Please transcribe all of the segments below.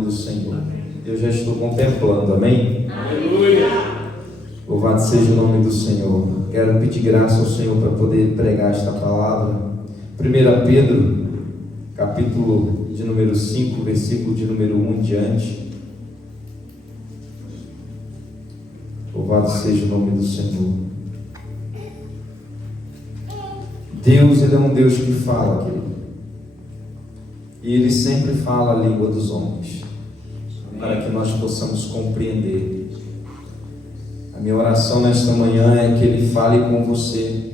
Do Senhor. Eu já estou contemplando, amém? Aleluia! Louvado seja o nome do Senhor. Quero pedir graça ao Senhor para poder pregar esta palavra. 1 Pedro, capítulo de número 5, versículo de número 1 em diante. Louvado seja o nome do Senhor. Deus, Ele é um Deus que fala, querido. E Ele sempre fala a língua dos homens, para que nós possamos compreender. A minha oração nesta manhã é que Ele fale com você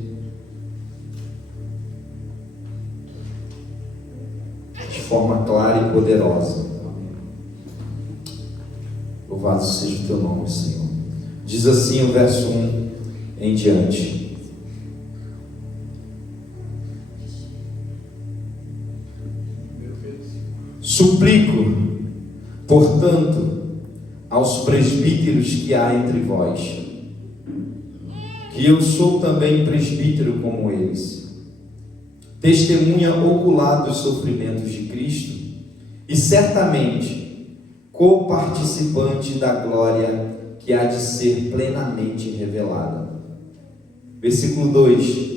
de forma clara e poderosa. Louvado seja o Teu nome, Senhor. Diz assim o verso 1 em diante: Suplico, portanto, aos presbíteros que há entre vós, que eu sou também presbítero como eles, testemunha ocular dos sofrimentos de Cristo e certamente coparticipante da glória que há de ser plenamente revelada. Versículo 2: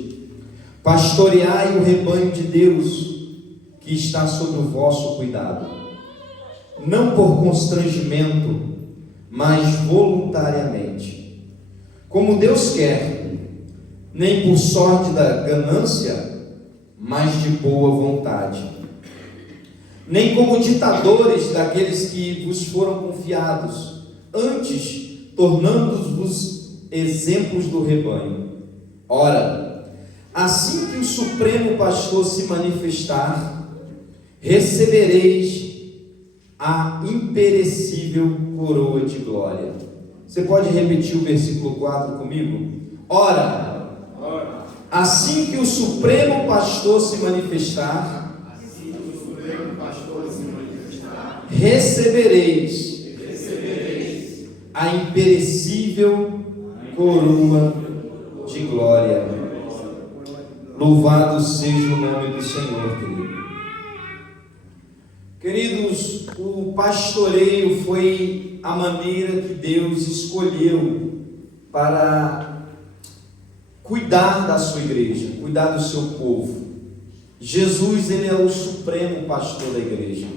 Pastoreai o rebanho de Deus que está sob o vosso cuidado, não por constrangimento, mas voluntariamente, como Deus quer, nem por sorte da ganância, mas de boa vontade, nem como ditadores daqueles que vos foram confiados, antes tornando-vos exemplos do rebanho. Ora, assim que o Supremo Pastor se manifestar, recebereis a imperecível coroa de glória. Você pode repetir o versículo 4 comigo? Ora, assim que o Supremo Pastor se manifestar, recebereis a imperecível coroa de glória. Louvado seja o nome do Senhor, querido. Queridos, o pastoreio foi a maneira que Deus escolheu para cuidar da sua igreja, cuidar do seu povo. Jesus, Ele é o supremo pastor da igreja.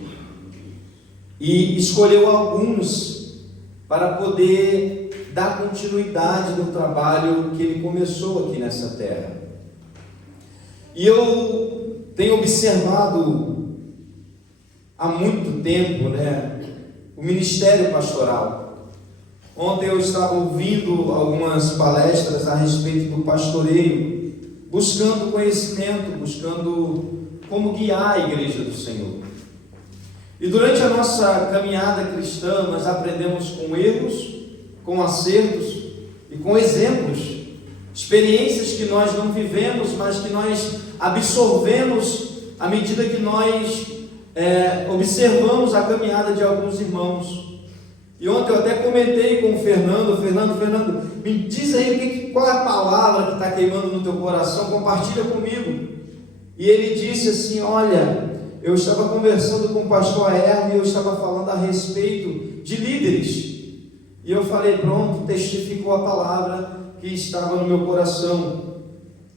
E escolheu alguns para poder dar continuidade no trabalho que Ele começou aqui nessa terra. E eu tenho observado há muito tempo, o ministério pastoral. Ontem eu estava ouvindo algumas palestras a respeito do pastoreio, buscando conhecimento, buscando como guiar a igreja do Senhor. E durante a nossa caminhada cristã, nós aprendemos com erros, com acertos e com exemplos, experiências que nós não vivemos, mas que nós absorvemos à medida que nós observamos a caminhada de alguns irmãos. E ontem eu até comentei com o Fernando, me diz aí qual é a palavra que está queimando no teu coração, compartilha comigo. E ele disse assim: olha, eu estava conversando com o pastor Aércio e eu estava falando a respeito de líderes. E eu falei, pronto, testificou a palavra que estava no meu coração,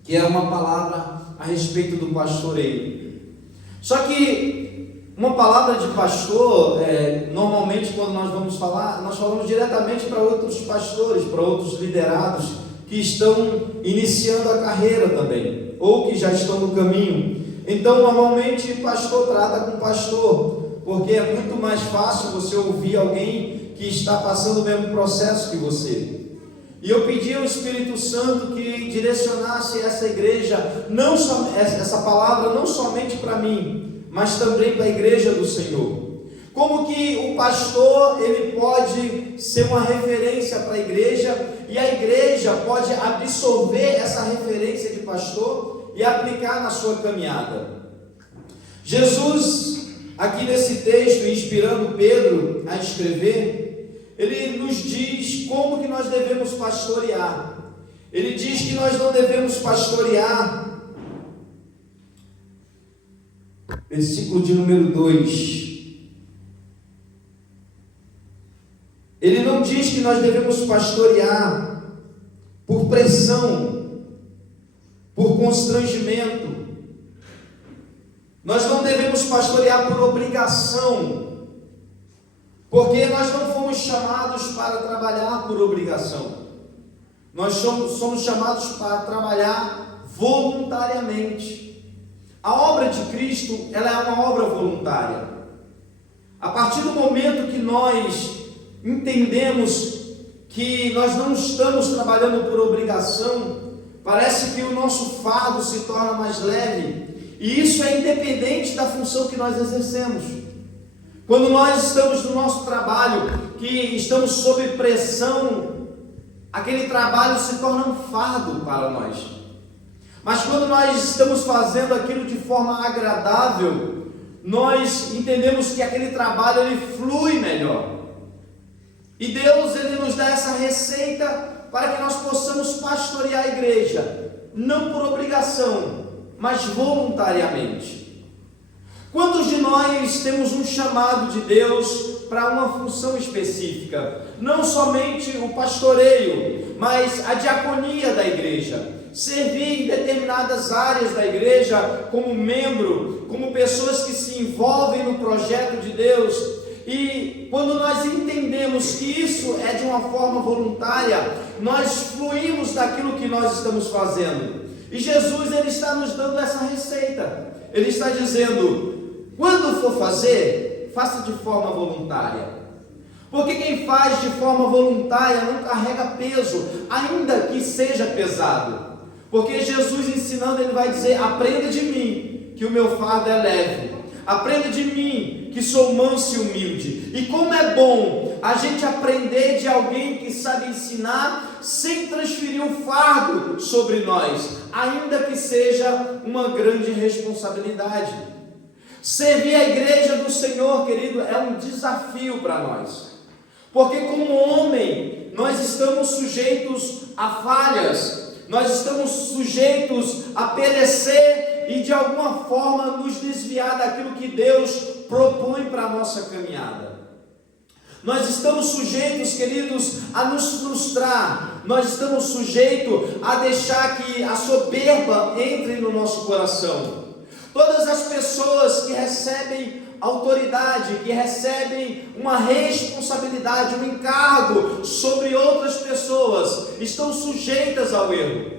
que é uma palavra a respeito do pastoreio. Só que uma palavra de pastor, normalmente quando nós vamos falar, nós falamos diretamente para outros pastores, para outros liderados que estão iniciando a carreira também, ou que já estão no caminho. Então normalmente pastor trata com pastor, porque é muito mais fácil você ouvir alguém que está passando o mesmo processo que você. E eu pedi ao Espírito Santo que direcionasse essa igreja, essa palavra não somente para mim, mas também para a igreja do Senhor. Como que o pastor, ele pode ser uma referência para a igreja, e a igreja pode absorver essa referência de pastor e aplicar na sua caminhada. Jesus, aqui nesse texto, inspirando Pedro a escrever, ele nos diz como que nós devemos pastorear. Ele diz que nós não devemos pastorear versículo de número 2. Ele não diz que nós devemos pastorear por pressão, por constrangimento. Nós não devemos pastorear por obrigação, porque nós não fomos chamados para trabalhar por obrigação. Nós somos chamados para trabalhar voluntariamente. A obra de Cristo, ela é uma obra voluntária. A partir do momento que nós entendemos que nós não estamos trabalhando por obrigação, parece que o nosso fardo se torna mais leve, e isso é independente da função que nós exercemos. Quando nós estamos no nosso trabalho, que estamos sob pressão, aquele trabalho se torna um fardo para nós. Mas quando nós estamos fazendo aquilo de forma agradável, nós entendemos que aquele trabalho ele flui melhor. E Deus ele nos dá essa receita para que nós possamos pastorear a igreja, não por obrigação, mas voluntariamente. Quantos de nós temos um chamado de Deus para uma função específica? Não somente o pastoreio, mas a diaconia da igreja. Servir em determinadas áreas da igreja como membro, como pessoas que se envolvem no projeto de Deus. E quando nós entendemos que isso é de uma forma voluntária, nós fluímos daquilo que nós estamos fazendo. E Jesus ele está nos dando essa receita. Ele está dizendo: quando for fazer, faça de forma voluntária. Porque quem faz de forma voluntária não carrega peso, ainda que seja pesado. Porque Jesus ensinando, ele vai dizer: aprenda de mim, que o meu fardo é leve. Aprenda de mim, que sou manso e humilde. E como é bom a gente aprender de alguém que sabe ensinar, sem transferir o fardo sobre nós, ainda que seja uma grande responsabilidade. Servir a igreja do Senhor, querido, é um desafio para nós. Porque como homem, nós estamos sujeitos a falhas, nós estamos sujeitos a perecer e de alguma forma nos desviar daquilo que Deus propõe para a nossa caminhada. Nós estamos sujeitos, queridos, a nos frustrar. Nós estamos sujeitos a deixar que a soberba entre no nosso coração. Todas as pessoas que recebem autoridade, que recebem uma responsabilidade, um encargo sobre outras pessoas, estão sujeitas ao erro.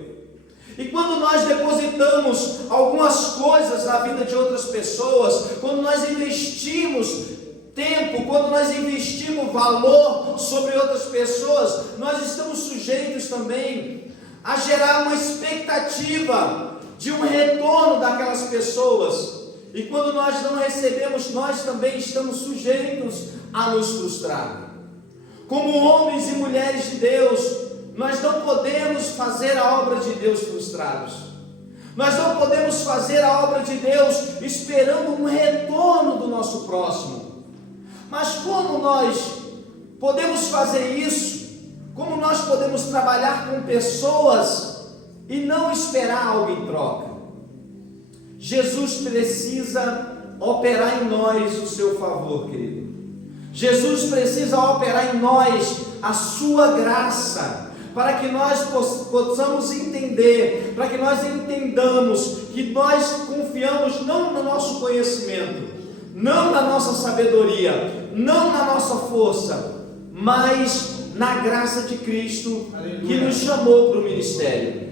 E quando nós depositamos algumas coisas na vida de outras pessoas, quando nós investimos tempo, quando nós investimos valor sobre outras pessoas, nós estamos sujeitos também a gerar uma expectativa de um retorno daquelas pessoas. E quando nós não recebemos, nós também estamos sujeitos a nos frustrar. Como homens e mulheres de Deus, nós não podemos fazer a obra de Deus frustrados. Nós não podemos fazer a obra de Deus esperando um retorno do nosso próximo. Mas como nós podemos fazer isso? Como nós podemos trabalhar com pessoas e não esperar algo em troca? Jesus precisa operar em nós o seu favor, querido. Jesus precisa operar em nós a sua graça, para que nós possamos entender, para que nós entendamos que nós confiamos não no nosso conhecimento, não na nossa sabedoria, não na nossa força, mas na graça de Cristo, que nos chamou para o ministério,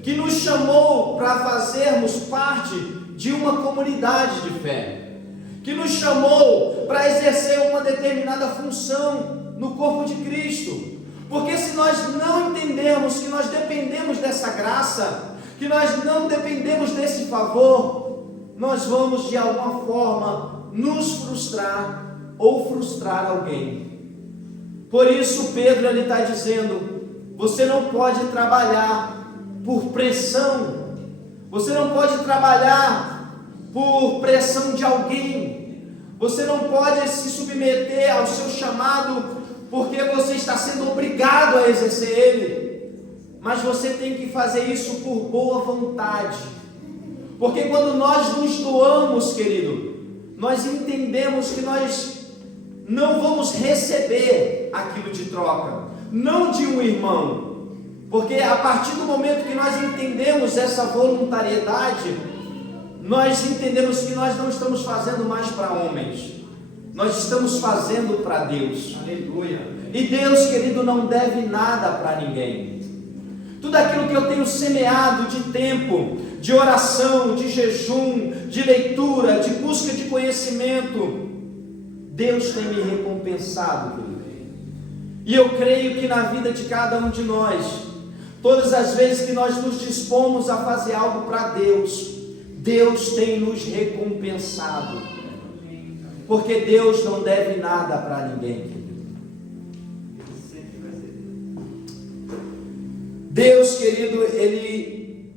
que nos chamou para fazermos parte de uma comunidade de fé, que nos chamou para exercer uma determinada função no corpo de Cristo. Porque se nós não entendermos que nós dependemos dessa graça, que nós não dependemos desse favor, nós vamos de alguma forma nos frustrar ou frustrar alguém. Por isso Pedro ele está dizendo: você não pode trabalhar por pressão, você não pode trabalhar por pressão de alguém, você não pode se submeter ao seu chamado porque você está sendo obrigado a exercer ele, mas você tem que fazer isso por boa vontade, porque quando nós nos doamos, querido, nós entendemos que nós não vamos receber aquilo de troca, não de um irmão, porque a partir do momento que nós entendemos essa voluntariedade, nós entendemos que nós não estamos fazendo mais para homens, nós estamos fazendo para Deus. Aleluia. E Deus, querido, não deve nada para ninguém. Tudo aquilo que eu tenho semeado de tempo, de oração, de jejum, de leitura, de busca de conhecimento, Deus tem me recompensado, querido. E eu creio que na vida de cada um de nós, todas as vezes que nós nos dispomos a fazer algo para Deus, Deus tem nos recompensado, porque Deus não deve nada para ninguém, querido. Deus, querido, Ele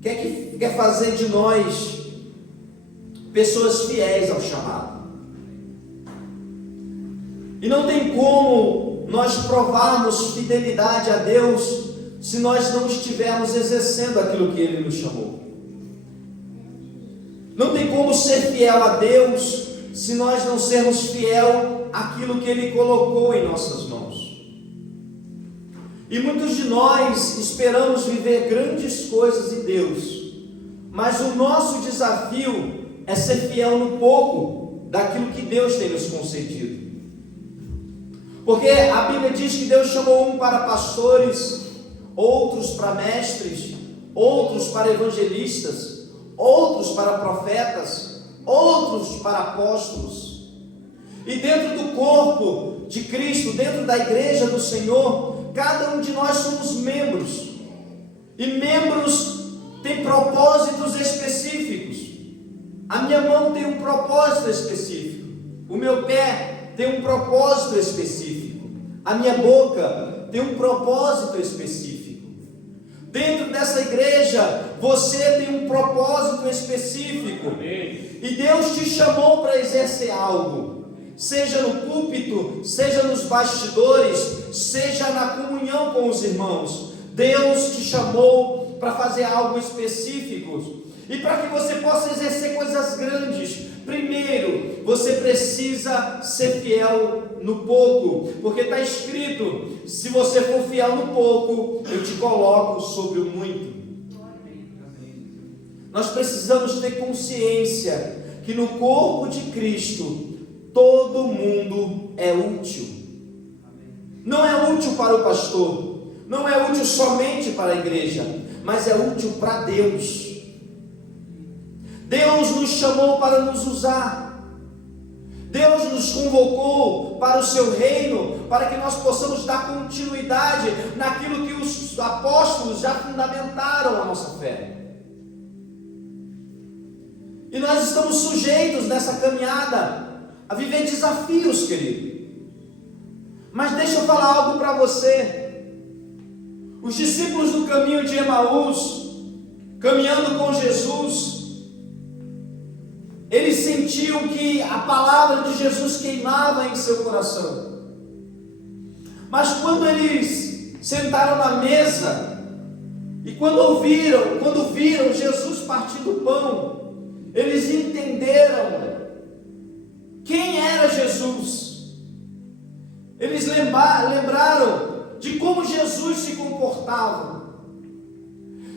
quer fazer de nós pessoas fiéis ao chamado. E não tem como nós provarmos fidelidade a Deus se nós não estivermos exercendo aquilo que Ele nos chamou. Não tem como ser fiel a Deus se nós não sermos fiel àquilo que Ele colocou em nossas mãos. E muitos de nós esperamos viver grandes coisas em Deus, mas o nosso desafio é ser fiel no pouco daquilo que Deus tem nos concedido. Porque a Bíblia diz que Deus chamou um para pastores, outros para mestres, outros para evangelistas, outros para profetas, outros para apóstolos. E dentro do corpo de Cristo, dentro da igreja do Senhor, cada um de nós somos membros. E membros têm propósitos específicos. A minha mão tem um propósito específico. O meu pé tem um propósito específico. A minha boca tem um propósito específico. Dentro dessa igreja, você tem um propósito específico. E Deus te chamou para exercer algo, seja no púlpito, seja nos bastidores, seja na comunhão com os irmãos. Deus te chamou para fazer algo específico. E para que você possa exercer coisas grandes, primeiro, você precisa ser fiel no pouco, porque está escrito: se você for fiel no pouco, eu te coloco sobre o muito. Nós precisamos ter consciência que no corpo de Cristo, todo mundo é útil. Não é útil para o pastor, não é útil somente para a igreja, mas é útil para Deus. Deus nos chamou para nos usar. Deus nos convocou para o seu reino, para que nós possamos dar continuidade naquilo que os apóstolos já fundamentaram a nossa fé. E nós estamos sujeitos nessa caminhada a viver desafios, querido. Mas deixa eu falar algo para você. Os discípulos do caminho de Emaús, caminhando com Jesus, eles sentiam que a palavra de Jesus queimava em seu coração. Mas quando eles sentaram na mesa, e quando viram Jesus partindo o pão, eles entenderam quem era Jesus. Eles lembraram de como Jesus se comportava.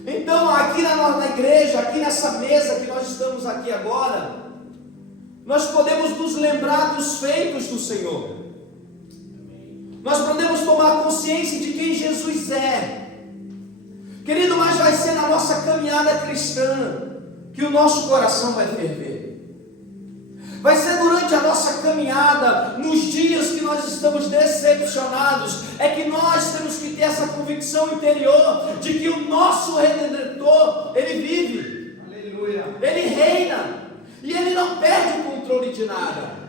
Então, aqui na igreja, aqui nessa mesa que nós estamos aqui agora, nós podemos nos lembrar dos feitos do Senhor. Nós podemos tomar consciência de quem Jesus é. Querido, mas vai ser na nossa caminhada cristã que o nosso coração vai ferver. Vai ser durante a nossa caminhada, nos dias que nós estamos decepcionados, é que nós temos que ter essa convicção interior de que o nosso Redentor, Ele vive. Aleluia. Ele reina. E Ele não perde o controle de nada.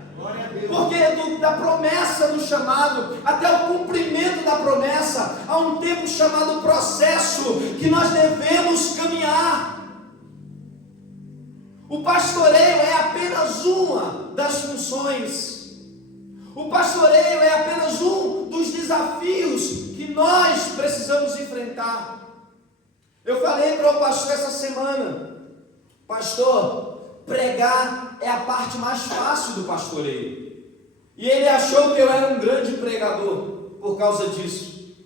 Porque da promessa do chamado até o cumprimento da promessa, há um tempo chamado processo que nós devemos caminhar. O pastoreio é apenas uma das funções. O pastoreio é apenas um dos desafios que nós precisamos enfrentar. Eu falei para o pastor essa semana: pastor, pregar é a parte mais fácil do pastoreio. E ele achou que eu era um grande pregador por causa disso.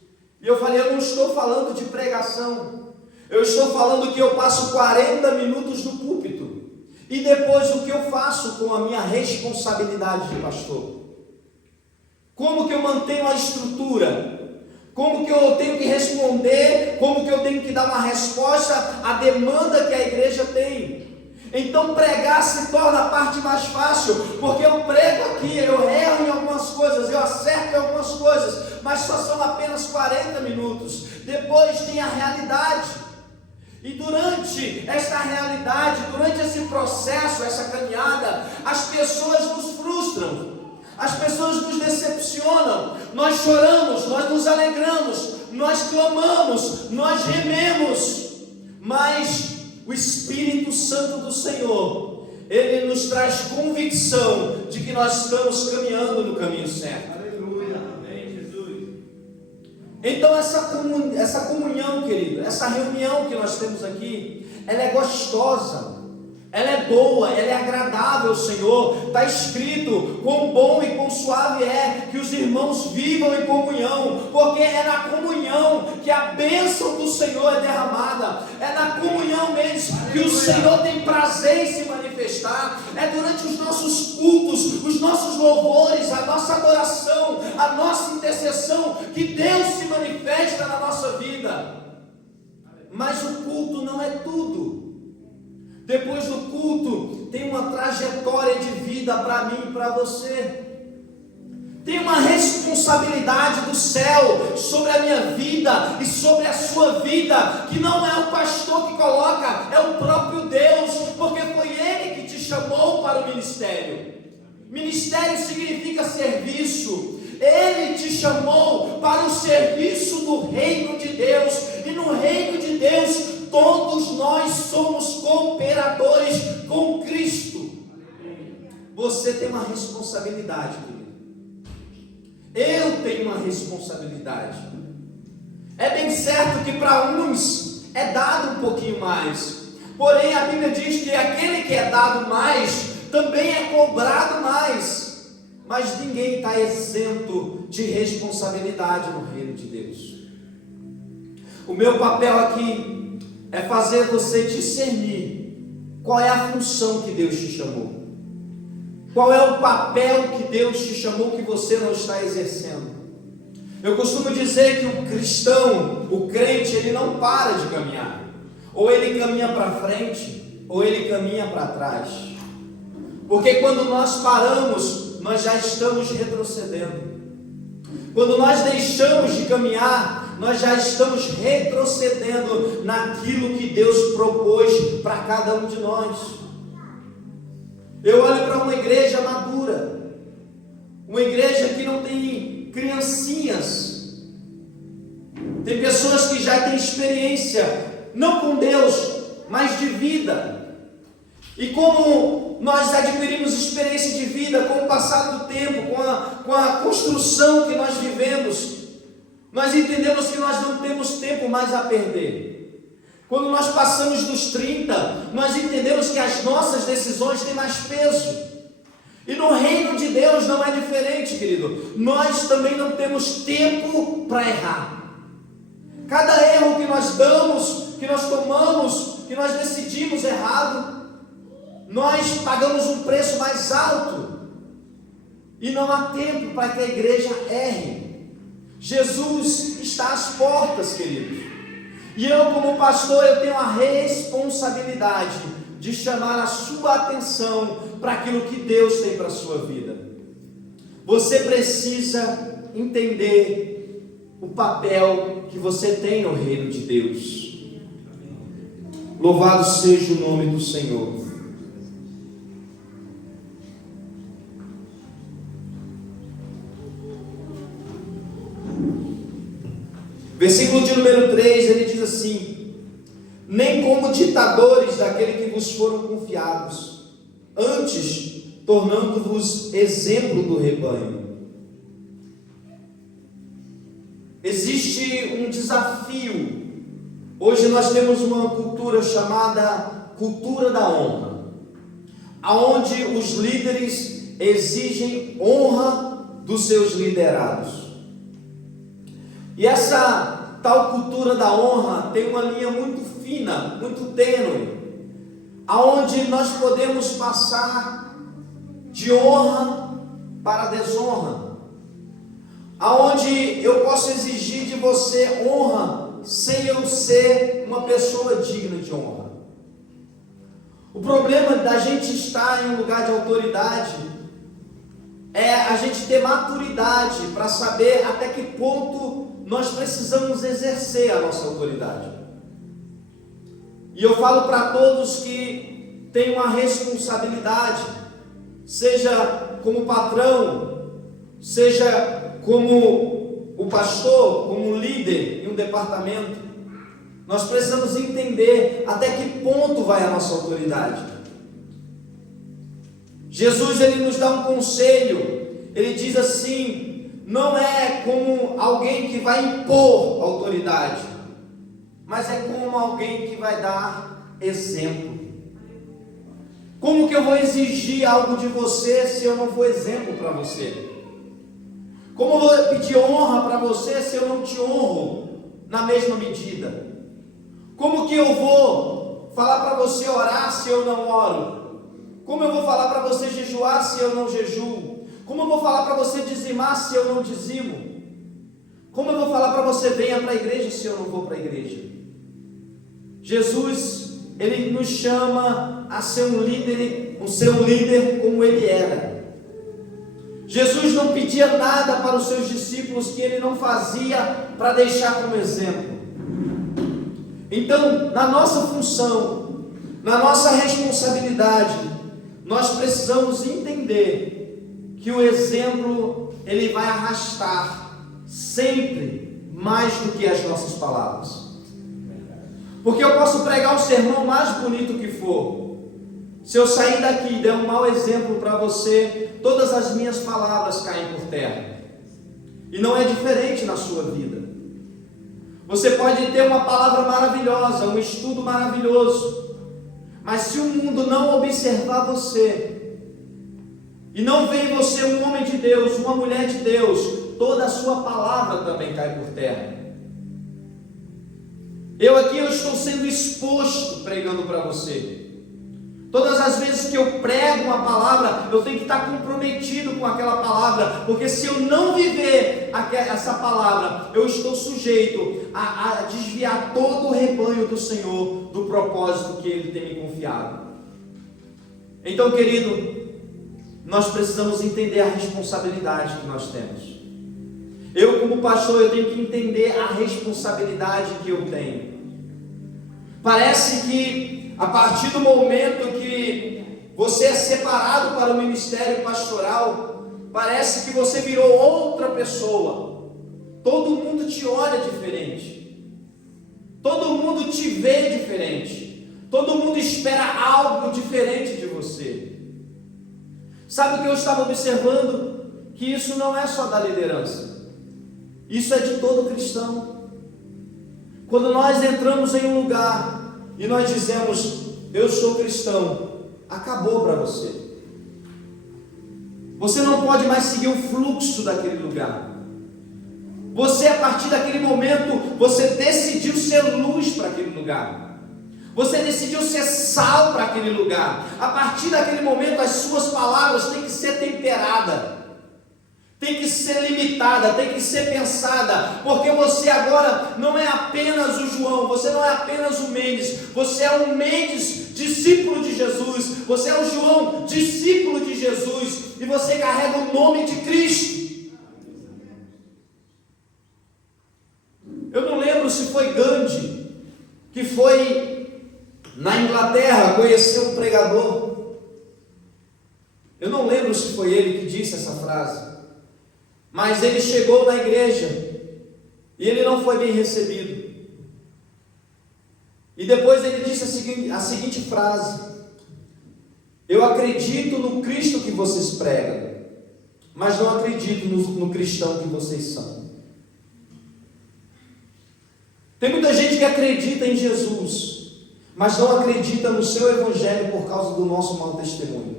E eu falei: eu não estou falando de pregação, eu estou falando que eu passo 40 minutos no púlpito, e depois o que eu faço com a minha responsabilidade de pastor. Como que eu mantenho a estrutura? Como que eu tenho que responder? Como que eu tenho que dar uma resposta à demanda que a igreja tem? Então pregar se torna a parte mais fácil, porque eu prego aqui, eu erro em algumas coisas, eu acerto em algumas coisas, mas só são apenas 40 minutos. Depois tem a realidade. E durante esta realidade, durante esse processo, essa caminhada, as pessoas nos frustram. As pessoas nos decepcionam, nós choramos, nós nos alegramos, nós clamamos, nós gememos, mas o Espírito Santo do Senhor, ele nos traz convicção de que nós estamos caminhando no caminho certo. Aleluia, amém, Jesus. Então essa comunhão, querido, essa reunião que nós temos aqui, ela é gostosa. Ela é boa, ela é agradável ao Senhor. Está escrito: quão bom e quão suave é que os irmãos vivam em comunhão, porque é na comunhão que a bênção do Senhor é derramada, é na comunhão mesmo que o Senhor tem prazer em se manifestar, é durante os nossos cultos, os nossos louvores, a nossa adoração, a nossa intercessão, que Deus se manifesta na nossa vida. Mas o culto não é tudo. Depois do culto, tem uma trajetória de vida para mim e para você. Tem uma responsabilidade do céu sobre a minha vida e sobre a sua vida, que não é o pastor que coloca, é o próprio Deus, porque foi Ele que te chamou para o ministério. Ministério significa serviço. Ele te chamou para o serviço do reino de Deus, e no reino de Deus todos nós somos cooperadores com Cristo. Você tem uma responsabilidade, querido. Eu tenho uma responsabilidade. É bem certo que para uns é dado um pouquinho mais, porém a Bíblia diz que aquele que é dado mais também é cobrado mais. Mas ninguém está isento de responsabilidade no reino de Deus. O meu papel aqui é fazer você discernir qual é a função que Deus te chamou, qual é o papel que Deus te chamou que você não está exercendo. Eu costumo dizer que o cristão, o crente, ele não para de caminhar. Ou ele caminha para frente, ou ele caminha para trás. Porque quando nós paramos, nós já estamos retrocedendo. Quando nós deixamos de caminhar, nós já estamos retrocedendo naquilo que Deus propôs para cada um de nós. Eu olho para uma igreja madura, uma igreja que não tem criancinhas, tem pessoas que já têm experiência, não com Deus, mas de vida. E como nós adquirimos experiência de vida com o passar do tempo, com a construção que nós vivemos, nós entendemos que nós não temos tempo mais a perder. Quando nós passamos dos 30, nós entendemos que as nossas decisões têm mais peso. E no reino de Deus não é diferente, querido. Nós também não temos tempo para errar. Cada erro que nós damos, que nós tomamos, que nós decidimos errado, nós pagamos um preço mais alto, e não há tempo para que a igreja erre. Jesus está às portas, queridos, e eu, como pastor, eu tenho a responsabilidade de chamar a sua atenção para aquilo que Deus tem para a sua vida. Você precisa entender o papel que você tem no reino de Deus. Louvado seja o nome do Senhor. Versículo de número 3, ele diz assim: nem como ditadores daquele que vos foram confiados, antes tornando-vos exemplo do rebanho. Existe um desafio. Hoje nós temos uma cultura chamada cultura da honra, aonde os líderes, exigem honra dos seus liderados. E essa tal cultura da honra tem uma linha muito fina, muito tênue, aonde nós podemos passar de honra para desonra, aonde eu posso exigir de você honra sem eu ser uma pessoa digna de honra. O problema da gente estar em um lugar de autoridade é a gente ter maturidade para saber até que ponto nós precisamos exercer a nossa autoridade. E eu falo para todos que têm uma responsabilidade, seja como patrão, seja como o pastor, como líder em um departamento, nós precisamos entender até que ponto vai a nossa autoridade. Jesus, ele nos dá um conselho, ele diz assim: não é como alguém que vai impor autoridade, mas é como alguém que vai dar exemplo. Como que eu vou exigir algo de você se eu não for exemplo para você? Como eu vou pedir honra para você se eu não te honro na mesma medida? Como que eu vou falar para você orar se eu não oro? Como eu vou falar para você jejuar se eu não jejuo? Como eu vou falar para você dizimar se eu não dizimo? Como eu vou falar para você venha para a igreja se eu não vou para a igreja? Jesus, ele nos chama a ser um líder como ele era. Jesus não pedia nada para os seus discípulos que ele não fazia para deixar como exemplo. Então, na nossa função, na nossa responsabilidade, nós precisamos entender que o exemplo, ele vai arrastar sempre mais do que as nossas palavras. Porque eu posso pregar o sermão mais bonito que for, se eu sair daqui e der um mau exemplo para você, todas as minhas palavras caem por terra. E não é diferente na sua vida. Você pode ter uma palavra maravilhosa, um estudo maravilhoso, mas se o mundo não observar você, e não vê em você um homem de Deus, uma mulher de Deus, toda a sua palavra também cai por terra. Eu estou sendo exposto pregando para você. Todas as vezes que eu prego uma palavra, eu tenho que estar comprometido com aquela palavra, porque se eu não viver essa palavra, eu estou sujeito a desviar todo o rebanho do Senhor do propósito que Ele tem me confiado. Então, querido, nós precisamos entender a responsabilidade que nós temos. Eu, como pastor, eu tenho que entender a responsabilidade que eu tenho. Parece que a partir do momento que você é separado para o ministério pastoral, parece que você virou outra pessoa. Todo mundo te olha diferente, todo mundo te vê diferente, todo mundo espera algo diferente de você. Sabe o que eu estava observando? Que isso não é só da liderança, isso é de todo cristão. Quando nós entramos em um lugar e nós dizemos, eu sou cristão, acabou para você. Você não pode mais seguir o fluxo daquele lugar. Você, a partir daquele momento, você decidiu ser luz para aquele lugar. Você decidiu ser sal para aquele lugar. A partir daquele momento, as suas palavras têm que ser temperadas, tem que ser limitada, tem que ser pensada, porque você agora não é apenas o João, você não é apenas o Mendes, você é um Mendes, discípulo de Jesus, você é o João, discípulo de Jesus, e você carrega o nome de Cristo. Eu não lembro se foi Gandhi, que foi na Inglaterra conhecer um pregador. Eu não lembro se foi ele que disse essa frase, mas ele chegou na igreja e ele não foi bem recebido. E depois ele disse a seguinte frase: eu acredito no Cristo que vocês pregam, mas não acredito no cristão que vocês são. Tem muita gente que acredita em Jesus, mas não acredita no seu evangelho por causa do nosso mau testemunho.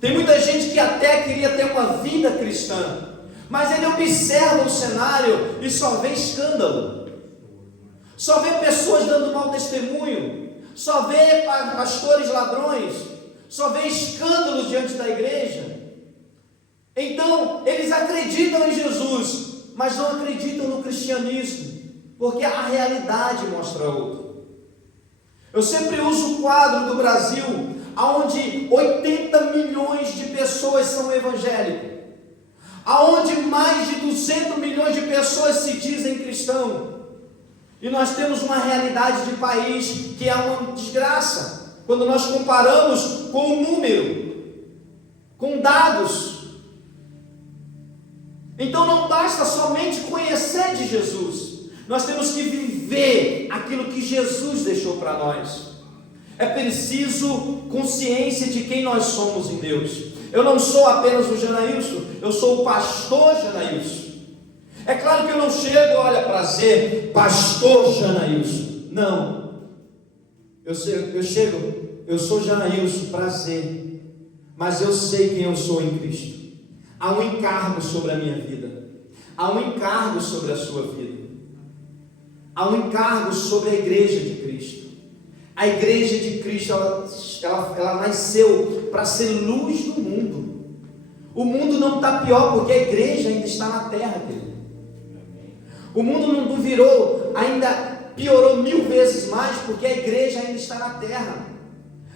Tem muita gente que até queria ter uma vida cristã, mas ele observa o cenário e só vê escândalo, só vê pessoas dando mau testemunho, só vê pastores ladrões, só vê escândalos diante da igreja. Então eles acreditam em Jesus, mas não acreditam no cristianismo, porque a realidade mostra outra. Eu sempre uso o quadro do Brasil, onde 80 milhões de pessoas são evangélicos, aonde mais de 200 milhões de pessoas se dizem cristão, e nós temos uma realidade de país que é uma desgraça, quando nós comparamos com o número, com dados. Então não basta somente conhecer de Jesus, nós temos que viver aquilo que Jesus deixou para nós. É preciso consciência de quem nós somos em Deus. Eu não sou apenas o Janailson, eu sou o pastor Janailson. É claro que eu não chego, olha, para ser pastor Janailson. Não. Eu sou Janailson, prazer. Mas eu sei quem eu sou em Cristo. Há um encargo sobre a minha vida. Há um encargo sobre a sua vida. Há um encargo sobre a igreja de Cristo. A igreja de Cristo, ela nasceu para ser luz do mundo. O mundo não está pior porque a igreja ainda está na terra dele. O mundo não virou, ainda piorou 1000 vezes mais porque a igreja ainda está na terra.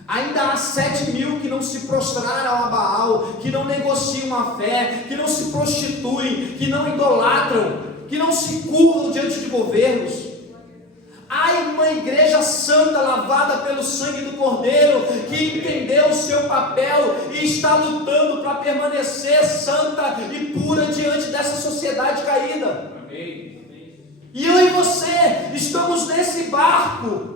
Ainda há 7.000 que não se prostraram a Baal, que não negociam a fé, que não se prostituem, que não idolatram, que não se curvam diante de governos. Há uma igreja santa, lavada pelo sangue do Cordeiro, que entendeu o seu papel e está lutando para permanecer santa e pura diante dessa sociedade caída. Amém. E eu e você estamos nesse barco.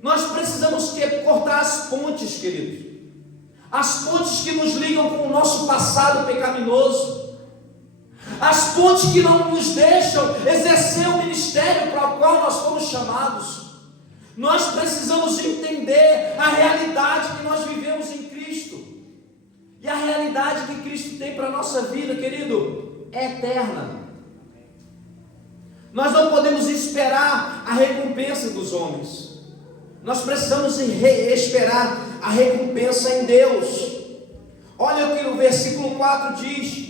Nós precisamos cortar as pontes, queridos. As pontes que nos ligam com o nosso passado pecaminoso. As pontes que não nos deixam exercer o ministério para o qual nós fomos chamados. Nós precisamos entender a realidade que nós vivemos em Cristo. E a realidade que Cristo tem para a nossa vida, querido, é eterna. Nós não podemos esperar a recompensa dos homens. Nós precisamos esperar a recompensa em Deus. Olha o que o versículo 4 diz: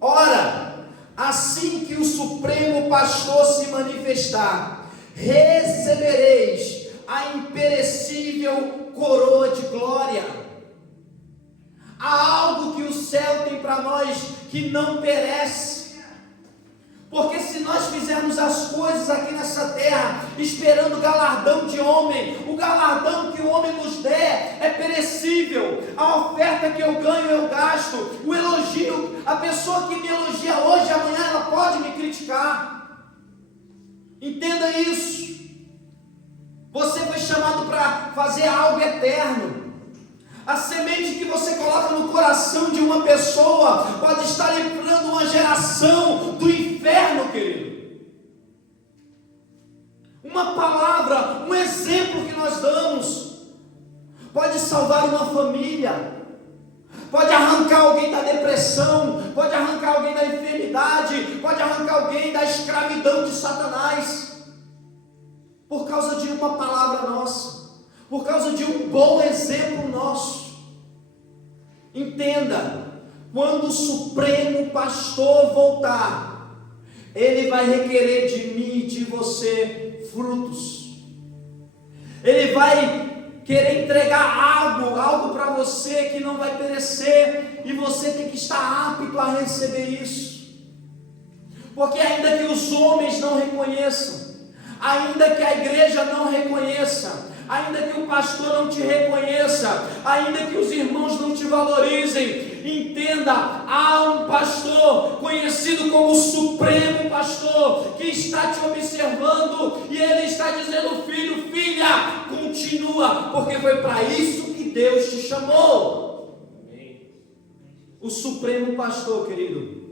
ora, assim que o Supremo Pastor se manifestar, recebereis a imperecível coroa de glória. Há algo que o céu tem para nós que não perece. Porque se nós fizermos as coisas aqui nessa terra, esperando galardão de homem, o galardão que o homem nos der é perecível. A oferta que eu ganho, eu gasto. O elogio, a pessoa que me elogia hoje, amanhã ela pode me criticar. Entenda isso. Você foi chamado para fazer algo eterno. A semente que você coloca no coração de uma pessoa pode estar livrando uma geração do inferno, querido. Uma palavra, um exemplo que nós damos pode salvar uma família, pode arrancar alguém da depressão, pode arrancar alguém da enfermidade, pode arrancar alguém da escravidão de Satanás, por causa de uma palavra nossa, por causa de um bom exemplo nosso. Entenda, quando o Supremo Pastor voltar, ele vai requerer de mim e de você frutos. Ele vai querer entregar algo para você que não vai perecer, e você tem que estar apto a receber isso. Porque ainda que os homens não reconheçam, ainda que a igreja não reconheça, ainda que o pastor não te reconheça, ainda que os irmãos não te valorizem, entenda, há um pastor conhecido como o Supremo Pastor, que está te observando, e ele está dizendo: filho, filha, continua, porque foi para isso que Deus te chamou. O Supremo Pastor, querido,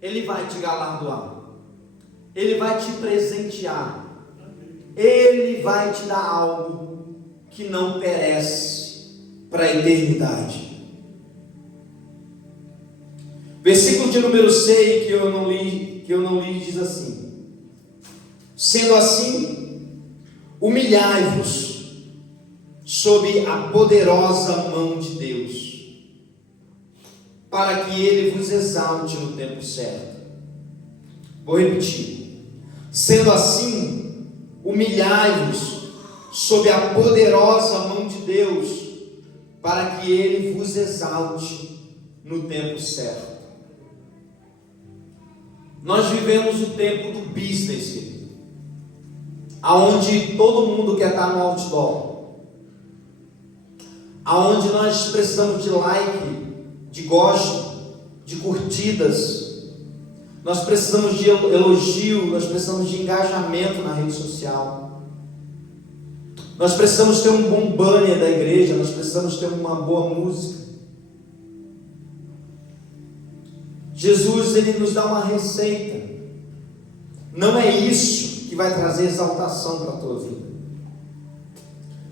ele vai te galardoar, ele vai te presentear, ele vai te dar algo que não perece para a eternidade. Versículo de número 6 que eu não li diz assim: sendo assim, humilhai-vos sob a poderosa mão de Deus, para que Ele vos exalte no tempo certo. Vou repetir: sendo assim, humilhai-vos sob a poderosa mão de Deus, para que Ele vos exalte no tempo certo. Nós vivemos o tempo do business, aonde todo mundo quer estar no outdoor, aonde nós precisamos de like, de gosto, de curtidas, nós precisamos de elogio, nós precisamos de engajamento na rede social, nós precisamos ter um bom banner da igreja, nós precisamos ter uma boa música. Jesus, Ele nos dá uma receita. Não é isso que vai trazer exaltação para a tua vida.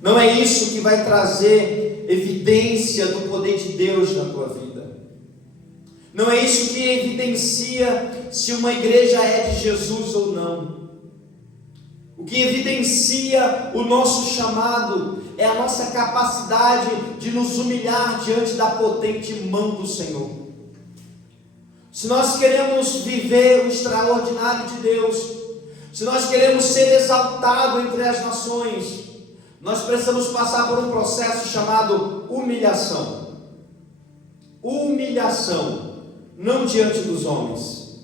Não é isso que vai trazer evidência do poder de Deus na tua vida. Não é isso que evidencia se uma igreja é de Jesus ou não. O que evidencia o nosso chamado é a nossa capacidade de nos humilhar diante da potente mão do Senhor. Se nós queremos viver o extraordinário de Deus, se nós queremos ser exaltados entre as nações, nós precisamos passar por um processo chamado humilhação. Humilhação, não diante dos homens,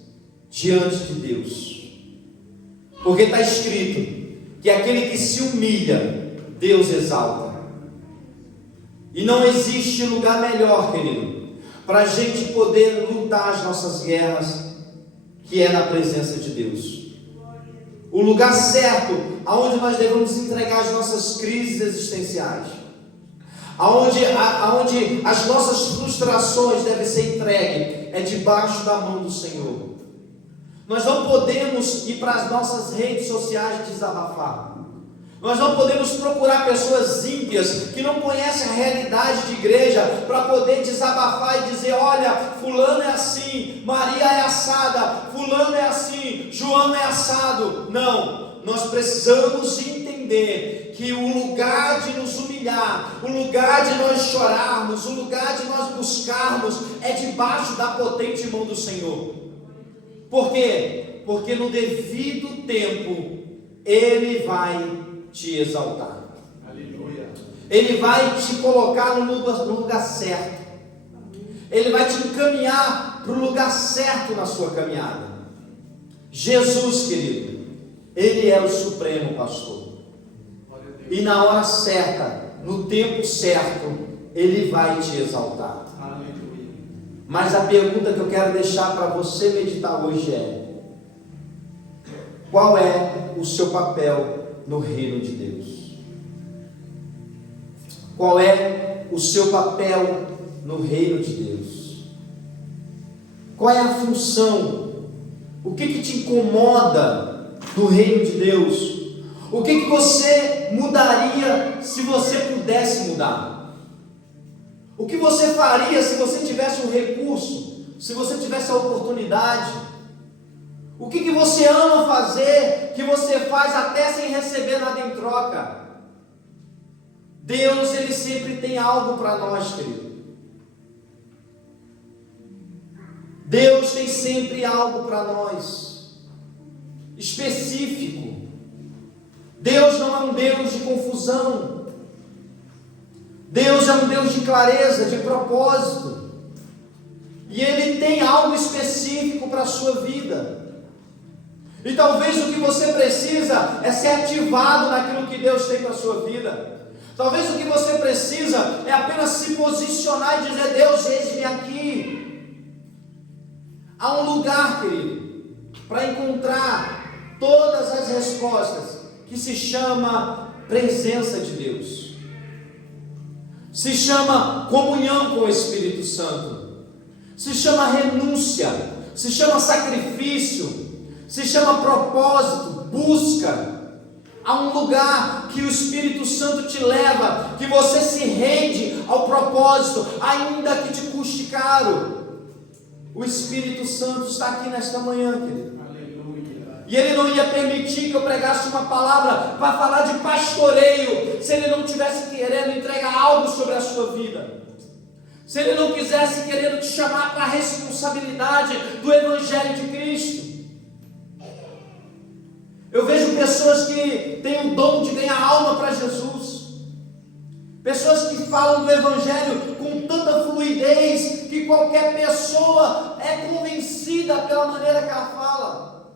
diante de Deus. Porque está escrito que aquele que se humilha, Deus exalta. E não existe lugar melhor, querido, para a gente poder lutar as nossas guerras, que é na presença de Deus. O lugar certo, aonde nós devemos entregar as nossas crises existenciais, aonde as nossas frustrações devem ser entregues, é debaixo da mão do Senhor. Nós não podemos ir para as nossas redes sociais desabafar. Nós não podemos procurar pessoas ímpias que não conhecem a realidade de igreja para poder desabafar e dizer: olha, fulano é assim, Maria é assada, fulano é assim, João é assado. Não, nós precisamos entender que o lugar de nos humilhar, o lugar de nós chorarmos, o lugar de nós buscarmos é debaixo da potente mão do Senhor. Por quê? Porque no devido tempo Ele vai te exaltar. Aleluia. Ele vai te colocar no lugar certo. Ele vai te encaminhar para o lugar certo na sua caminhada. Jesus, querido, Ele é o supremo pastor. E na hora certa, no tempo certo, Ele vai te exaltar. Aleluia. Mas a pergunta que eu quero deixar para você meditar hoje é: qual é o seu papel no reino de Deus? Qual é o seu papel no reino de Deus? Qual é a função? O que te incomoda no reino de Deus? O que você mudaria se você pudesse mudar? O que você faria se você tivesse um recurso, se você tivesse a oportunidade? O que você ama fazer, que você faz até sem receber nada em troca? Deus, Ele sempre tem algo para nós, querido. Deus tem sempre algo para nós, específico. Deus não é um Deus de confusão. Deus é um Deus de clareza, de propósito. E Ele tem algo específico para a sua vida. E talvez o que você precisa é ser ativado naquilo que Deus tem para a sua vida. Talvez o que você precisa é apenas se posicionar e dizer: Deus, eis-me aqui. Há um lugar, querido, para encontrar todas as respostas, que se chama presença de Deus, se chama comunhão com o Espírito Santo, se chama renúncia, se chama sacrifício, se chama propósito, busca. Há um lugar que o Espírito Santo te leva, que você se rende ao propósito, ainda que te custe caro. O Espírito Santo está aqui nesta manhã, querido. Aleluia. E Ele não ia permitir que eu pregasse uma palavra para falar de pastoreio, se Ele não tivesse querendo entregar algo sobre a sua vida. Se Ele não quisesse querendo te chamar para a responsabilidade do Evangelho de Cristo. Eu vejo pessoas que têm o dom de ganhar alma para Jesus. Pessoas que falam do Evangelho com tanta fluidez que qualquer pessoa é convencida pela maneira que ela fala.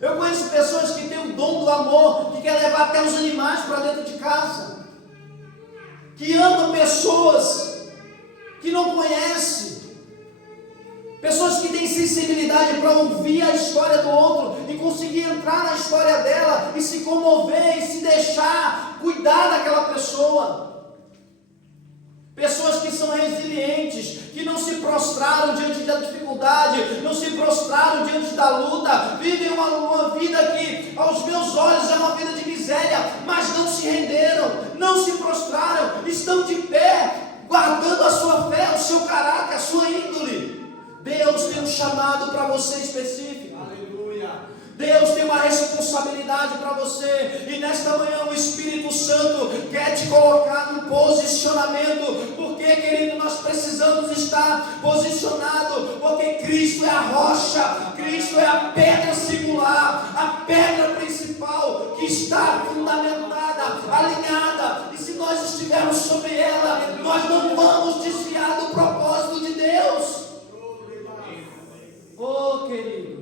Eu conheço pessoas que têm o dom do amor, que quer levar até os animais para dentro de casa, que amam pessoas que não conhecem, pessoas que têm sensibilidade para ouvir a história do outro e conseguir entrar na história dela e se comover e se deixar cuidar daquela pessoa. Pessoas que são resilientes, que não se prostraram diante da dificuldade, não se prostraram diante da luta, vivem uma vida que aos meus olhos é uma vida de miséria, mas não se renderam, não se prostraram, estão de pé, guardando a sua fé, o seu caráter, a sua índole. Deus tem um chamado para você específico. Aleluia. Deus tem uma responsabilidade para você, e nesta manhã o Espírito Santo quer te colocar no posicionamento, porque, querido, nós precisamos estar posicionado, porque Cristo é a rocha, Cristo é a pedra singular, a pedra principal que está fundamentada, alinhada, e se nós estivermos sobre ela, nós não vamos desviar do propósito de Deus. Oh, querido,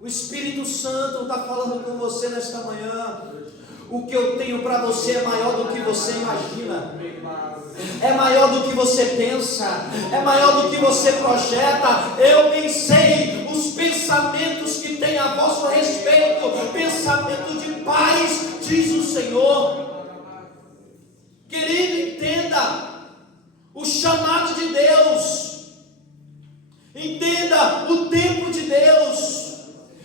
o Espírito Santo está falando com você nesta manhã. O que eu tenho para você é maior do que você imagina, é maior do que você pensa, é maior do que você projeta. Eu pensei os pensamentos que tem a vosso respeito, pensamento de paz, diz o Senhor. Querido, entenda o chamado de Deus, entenda o tempo de Deus,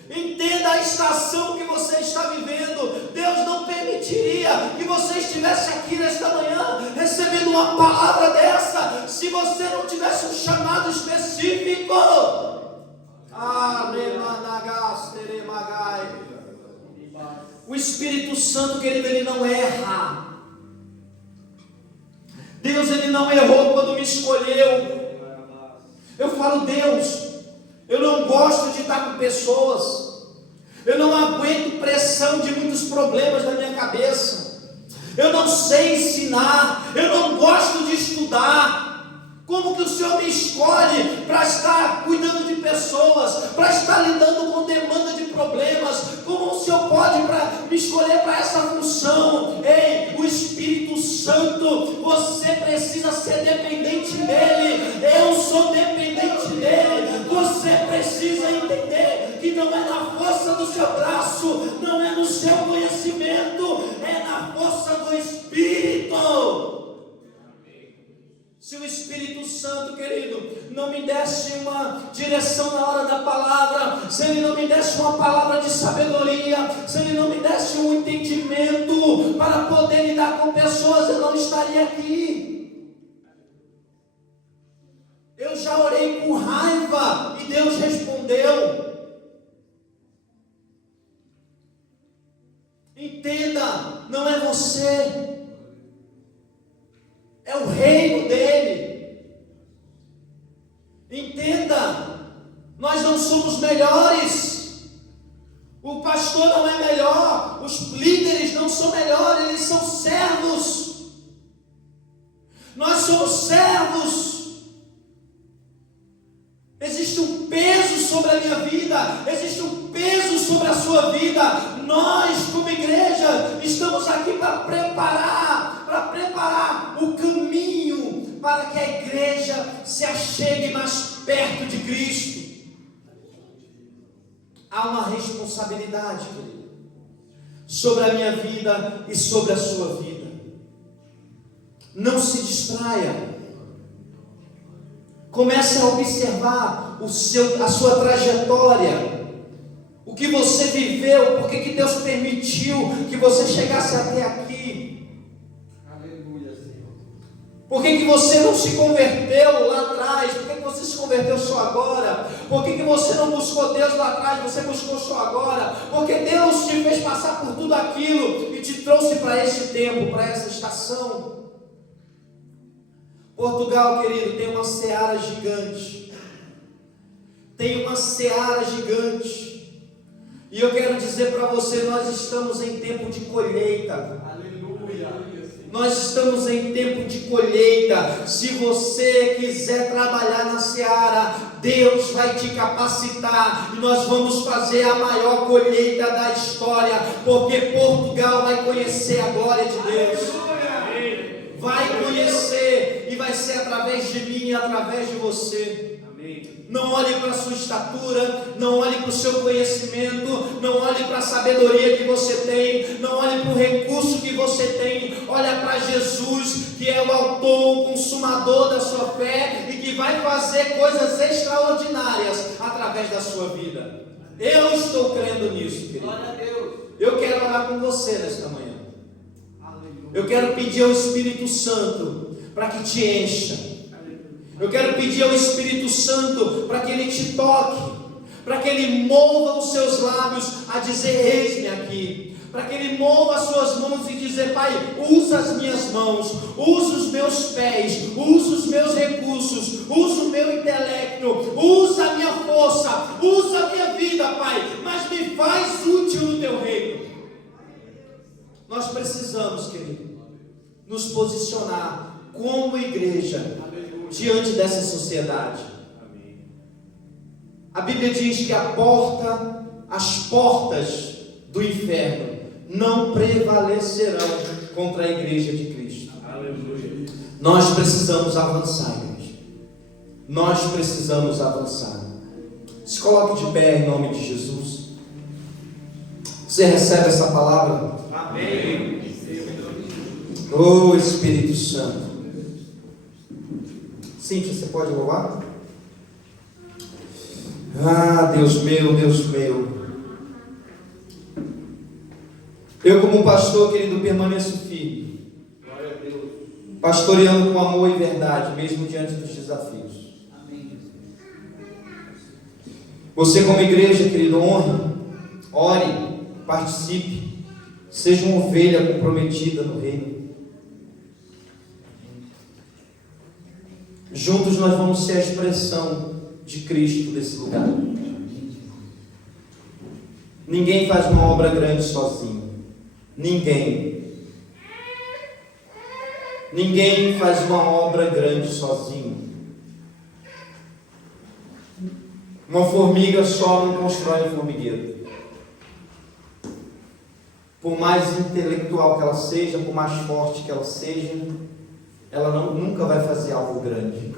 entenda a estação que você está vivendo. Deus não permitiria que você estivesse aqui nesta manhã recebendo uma palavra dessa se você não tivesse um chamado específico. O Espírito Santo, querido, ele não erra. Deus, ele não errou quando me escolheu. Eu falo, Deus, eu não gosto de estar com pessoas, eu não aguento pressão de muitos problemas na minha cabeça, eu não sei ensinar, eu não gosto de estudar. Como que o Senhor me escolhe para estar cuidando de pessoas, para estar lidando com demanda de problemas? Como o Senhor pode me escolher para essa função? Ei, o Espírito Santo, você precisa ser dependente dEle. Eu sou dependente dEle. Você precisa entender que não é na força do seu braço, não é no seu conhecimento, é na força do Espírito. Se o Espírito Santo, querido, não me desse uma direção na hora da palavra, se Ele não me desse uma palavra de sabedoria, se Ele não me desse um entendimento para poder lidar com pessoas, eu não estaria aqui. Eu já orei com raiva e Deus respondeu. Entenda, não é você, é o reino dele. Entenda, nós não somos melhores, o pastor não é melhor, os líderes não são melhores, eles são servos. Nós somos servos. Existe um peso sobre a minha vida, existe um peso sobre a sua vida. Nós, como igreja, estamos aqui para preparar o caminho para que a igreja se achegue mais perto de Cristo. Há uma responsabilidade, querido, sobre a minha vida e sobre a sua vida. Não se distraia. Comece a observar a sua trajetória, o que você viveu, por que Deus permitiu que você chegasse até aqui. Aleluia, Senhor. Por que você não se converteu lá atrás? Por que você se converteu só agora? Por que você não buscou Deus lá atrás, você buscou só agora? Porque Deus te fez passar por tudo aquilo e te trouxe para este tempo, para essa estação. Portugal, querido, tem uma seara gigante. Tem uma seara gigante. E eu quero dizer para você, nós estamos em tempo de colheita. Aleluia. Nós estamos em tempo de colheita. Se você quiser trabalhar na seara, Deus vai te capacitar e nós vamos fazer a maior colheita da história, porque Portugal vai conhecer a glória de Deus. Vai conhecer, e vai ser através de mim e através de você. Não olhe para a sua estatura, não olhe para o seu conhecimento, não olhe para a sabedoria que você tem, não olhe para o recurso que você tem. Olha para Jesus, que é o autor, o consumador da sua fé e que vai fazer coisas extraordinárias através da sua vida. Eu estou crendo nisso, querido. Glória a Deus. Eu quero orar com você nesta manhã. Eu quero pedir ao Espírito Santo para que te encha. Eu quero pedir ao Espírito Santo para que Ele te toque, para que Ele mova os seus lábios a dizer: eis-me aqui. Para que Ele mova as suas mãos e dizer: Pai, usa as minhas mãos, usa os meus pés, usa os meus recursos, usa o meu intelecto, usa a minha força, usa a minha vida, Pai, mas me faz útil no Teu reino. Nós precisamos, querido, nos posicionar como igreja diante dessa sociedade. A Bíblia diz que as portas do inferno não prevalecerão contra a igreja de Cristo. Aleluia. Nós precisamos avançar, igreja. Nós precisamos avançar. Se coloque de pé em nome de Jesus. Você recebe essa palavra? Amém. Oh, Espírito Santo. Cíntia, você pode louvar? Ah, Deus meu, Deus meu. Eu, como pastor, querido, permaneço firme, Glória a Deus. pastoreando com amor e verdade, mesmo diante dos desafios. Amém. Você, como igreja, querido, honre, ore, participe, seja uma ovelha comprometida no reino. Juntos nós vamos ser a expressão de Cristo nesse lugar. Ninguém faz uma obra grande sozinho. Ninguém faz uma obra grande sozinho. Uma formiga só não constrói um formigueiro. Por mais intelectual que ela seja, por mais forte que ela seja, ela nunca vai fazer algo grande.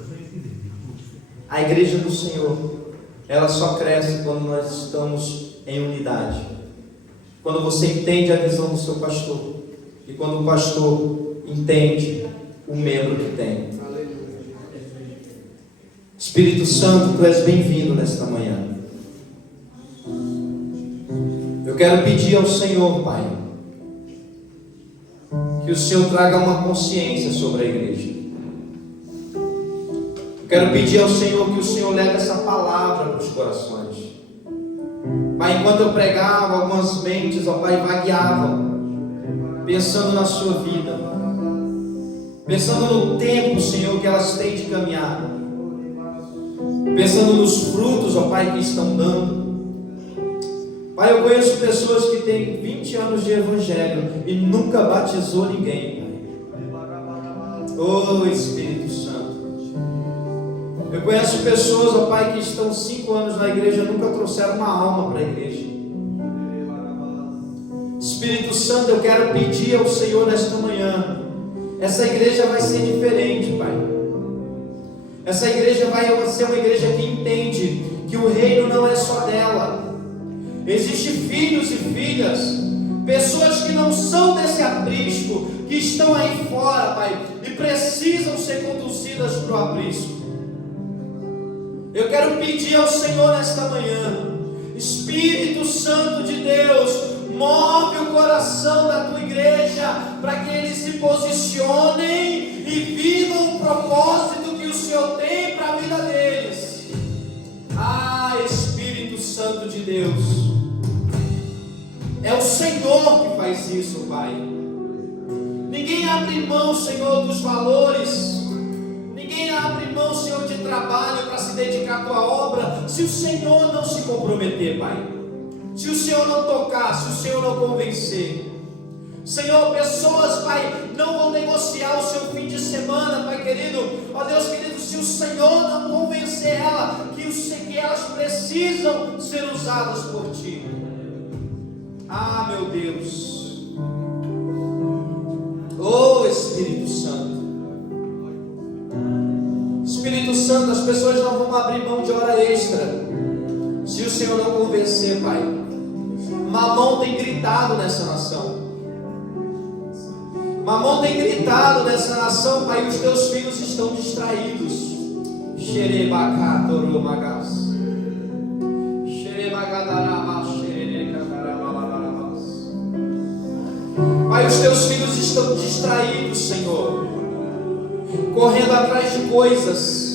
A igreja do Senhor, ela só cresce quando nós estamos em unidade. Quando você entende a visão do seu pastor e quando o pastor entende o membro que tem. Espírito Santo, Tu és bem-vindo nesta manhã. Eu quero pedir ao Senhor, Pai, que o Senhor traga uma consciência sobre a igreja. Eu quero pedir ao Senhor que o Senhor leve essa palavra para os corações. Pai, enquanto eu pregava, algumas mentes, ó Pai, vagueavam, pensando na sua vida, pensando no tempo, Senhor, que elas têm de caminhar, pensando nos frutos, ó Pai, que estão dando. Pai, eu conheço pessoas que têm 20 anos de evangelho e nunca batizou ninguém, Pai. Oh, Espírito Santo. Eu conheço pessoas, ó Pai, que estão 5 anos na igreja e nunca trouxeram uma alma para a igreja. Espírito Santo, eu quero pedir ao Senhor nesta manhã. Essa igreja vai ser diferente, Pai. Essa igreja vai ser uma igreja que entende que o reino não é só dela. Existem filhos e filhas, pessoas que não são desse aprisco, que estão aí fora, Pai, e precisam ser conduzidas para o aprisco. Eu quero pedir ao Senhor nesta manhã, Espírito Santo de Deus, move o coração da tua igreja, para que eles se posicionem e vivam o propósito que o Senhor tem para a vida deles. Deus. É o Senhor que faz isso, Pai. Ninguém abre mão, Senhor, dos valores. Ninguém abre mão, Senhor, de trabalho para se dedicar à tua obra, se o Senhor não se comprometer, Pai. Se o Senhor não tocar, se o Senhor não convencer. Senhor, pessoas, Pai, não vão negociar o seu fim de semana, Pai querido. Ó Deus querido, se o Senhor não convencer ela que elas precisam ser usadas por Ti. Ah, meu Deus. Oh, Espírito Santo. Espírito Santo, as pessoas não vão abrir mão de hora extra se o Senhor não convencer, Pai. Mamão tem gritado nessa nação. Mamão tem gritado nessa nação, Pai, e os teus filhos estão distraídos. Xerebacatoromagas. Pai, os teus filhos estão distraídos, Senhor, correndo atrás de coisas.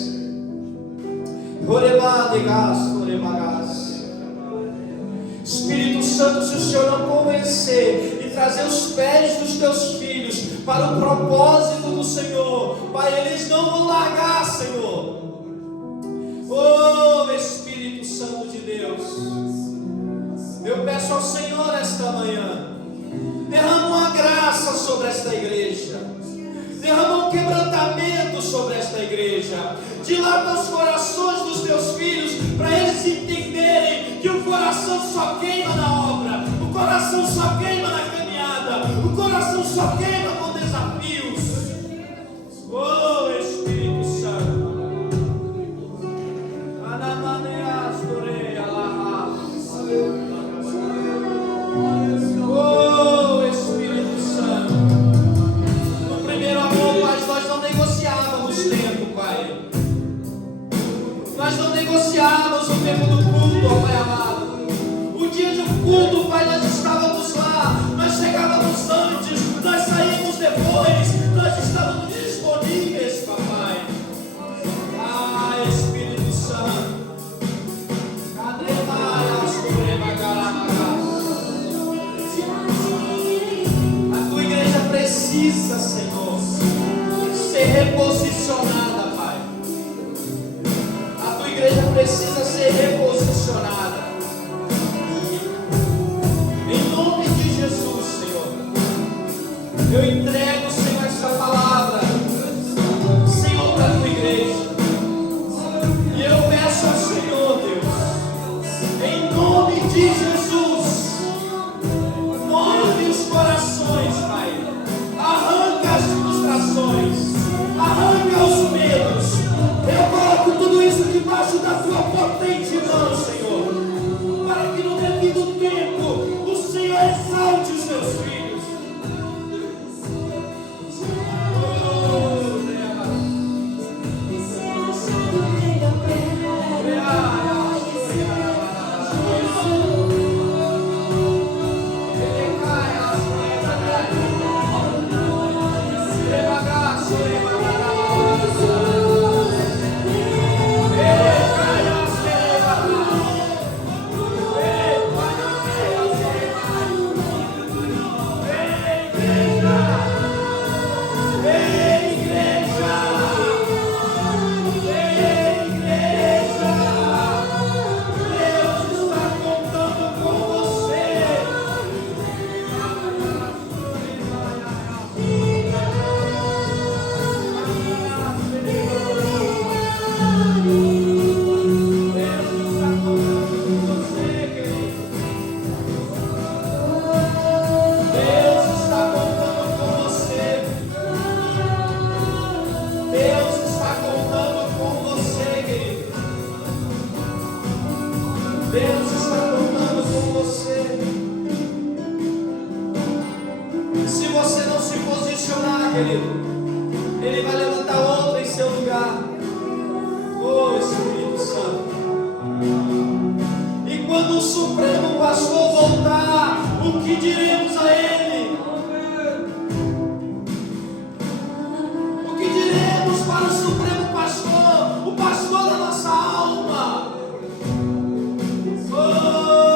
Espírito Santo, se o Senhor não convencer e trazer os pés dos teus filhos para o propósito do Senhor, Pai, eles não vão largar, Senhor. Oh, Espírito Santo de Deus, eu peço ao Senhor esta manhã, derrama uma graça sobre esta igreja, derrama um quebrantamento sobre esta igreja, dilata os corações dos teus filhos, para eles entenderem que o coração só queima na obra, o coração só queima na caminhada, o coração só queima com desafios. Oh, Espírito Santo. Oh, Espírito Santo. No primeiro amor, Pai, nós não negociávamos tempo, Pai. Nós não negociávamos o tempo do culto, ó Pai amado. O dia de culto, Pai, nós estávamos lá, nós chegávamos antes, nós saímos depois, nós estávamos disponíveis, Papai. Ah, Espírito Santo. A tua igreja precisa, Senhor, ser reposicionada, Pai. A tua igreja precisa ser reposicionada. Em nome de Jesus, Senhor, eu entrego, Senhor, essa palavra, Senhor, para a tua igreja. E eu peço ao Senhor, Deus, em nome de Jesus, move os corações, Pai. Arranca as frustrações, arranca os medos. Eu coloco tudo isso debaixo da tua potente mão, Senhor, para que no devido tempo o Senhor exalte os teus filhos. Deus está contando com você. Se você não se posicionar, querido, Ele vai levantar outro em seu lugar. Oh, Espírito Santo. E quando o Supremo Pastor voltar, o que diremos a Ele? O que diremos para o Supremo Pastor, o pastor da nossa alma? Oh,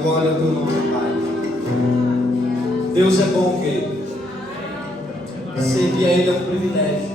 Glória ao teu nome, Pai. Deus é bom, querido. Servir a Ele é um privilégio.